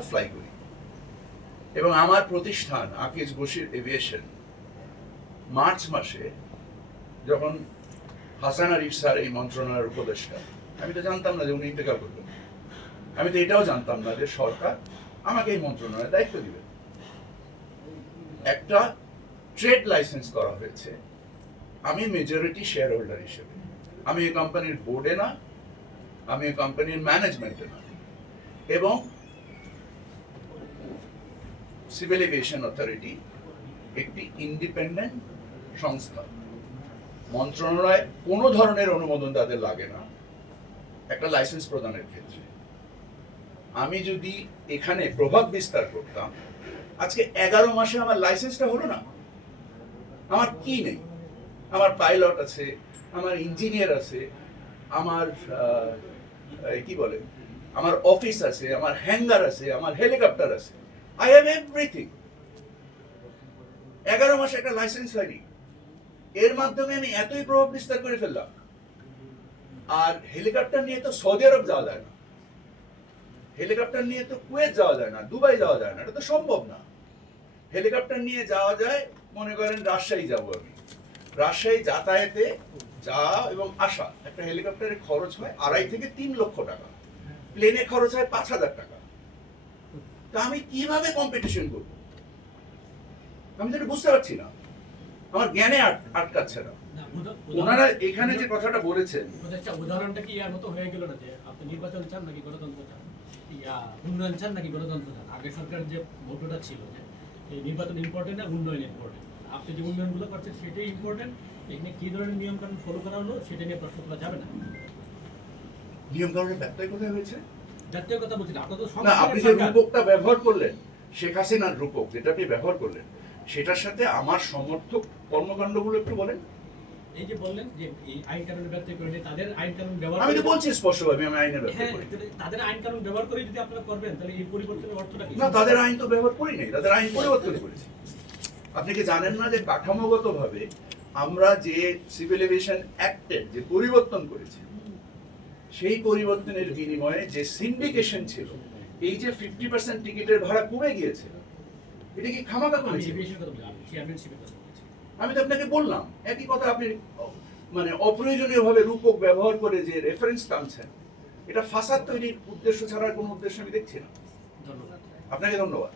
আমরা ফ্লাই করি। এবং আমার প্রতিষ্ঠান আকিজ বশির এভিয়েশন মার্চ মাসে যখন হাসান আরিফ স্যার এই মন্ত্রণালয়ের উপদেষ্টা, আমি তো জানতাম না যে উনি ইন্তেকাল করবেন। আমি তো এটাও জানতাম না যে সরকার আমাকে এই মন্ত্রণালয়ের দায়িত্ব দিবে। একটা ট্রেড লাইসেন্স করা হয়েছে, আমি মেজরিটি শেয়ার হোল্ডার হিসেবে। আমি এই কোম্পানির বোর্ডে না, আমি এই কোম্পানির ম্যানেজমেন্টে না। এবং সিভিল এভিয়েশন অথরিটি একটি ইন্ডিপেন্ডেন্ট সংস্থা, মন্ত্রণালয় কোনো ধরনের অনুমোদন তাদের লাগে না একটা লাইসেন্স প্রদানের ক্ষেত্রে। আমি যদি এখানে প্রভাব বিস্তার করতাম, আজকে 11 মাসে আমার লাইসেন্সটা হলো না। আমার কি নেই, আমার পাইলট আছে, আমার ইঞ্জিনিয়ার আছে, আমার কি বলে, আমার অফিস আছে, আমার হ্যাঙ্গার আছে, আমার হেলিকপ্টার আছে, আই হ্যাভ এভরিথিং। 11 মাসে একটা লাইসেন্স হয়নি, এর মাধ্যমে আমি এতই প্রভাব বিস্তার করে ফেললাম। আর হেলিকপ্টার নিয়ে তো সৌদি আরব যাওয়া যায় না, হেলিকপ্টার নিয়ে তো কুয়েত যাওয়া যায় না, দুবাই যাওয়া যায় না, এটা তো সম্ভব না। হেলিকপ্টার নিয়ে যাওয়া যায়, মনে করেন রাজশাহী যাব আমি, রাজশাহী যাতায়াতে যাওয়া এবং আসা একটা হেলিকপ্টারের খরচ হয় 2.5 থেকে 3 লক্ষ টাকা, প্লেনে খরচ হয় 5,000 টাকা। তা আমি কিভাবে কম্পিটিশন করব? আমি তো বুঝতে পারছি না, আমার জ্ঞানে আটকাচ্ছে না। ওনারা এখানে যে কথাটা বলেছেন, উদাহরণটা কি ইয়ার মতো হয়ে গেল না, যে আপনি নির্বাচন চান নাকি গণতন্ত্র চান, উন্নয়ন চান নাকি গণতন্ত্র চান? আগে সরকার যে ভোটটা ছিল যে এই নির্বাচন ইম্পর্টেন্ট না উন্নয়ন ইম্পর্টেন্ট, আপনি যে উন্নয়নগুলো করছেন সেটাই ইম্পর্টেন্ট, এখানে কি ধরনের নিয়ম কানুন ফলো করা হলো সেটা নিয়ে প্রশ্ন করা যাবে না। নিয়ম কানুনের ব্যত্যয় কোথায় হয়েছে? জাতীয় কথা বলছি না, আপনার তো না, আপনি যে রূপকটা ব্যবহার করলেন, শেখ হাসিনার রূপক যেটা আপনি ব্যবহার করলেন, সেটার সাথে আমার সমর্থক কর্মকাণ্ডগুলো একটু বলেন। এই যে বললেন যে এই আইন কানুন ব্যবহার করে তাদের আইন কানুন ব্যবহার, আমি তো বলছি স্পষ্টভাবে আমি আইনের ব্যবহার হ্যাঁ, করি। তাদের আইন কানুন ব্যবহার করে যদি আপনারা করবেন তাহলে এই পরিবর্তনের অর্থটা কি? না, তাদের আইন তো ব্যবহার করি নাই, তাদের আইন পরিবর্তন করেছি। আপনি কি জানেন না যে কাঠামোগতভাবে আমরা যে সিভিল এভিয়েশন অ্যাক্টের যে পরিবর্তন করেছি, সেই পরিবর্তনের বিনিময়ে যে সিন্ডিকেশন ছিল, এই যে 50% টিকিটের ভাড়া কমে গিয়েছে, এটা কি খামাখা করেছে? আমি তো আপনাকে বললাম একই কথা, আপনি মানে অপ্রয়োজনীয় ভাবে রূপক ব্যবহার করে যে রেফারেন্স টানছেন, এটা ফাসাদ তৈরির উদ্দেশ্য ছাড়া কোনো উদ্দেশ্য আমি দেখছি না। ধন্যবাদ আপনাকে ধন্যবাদ।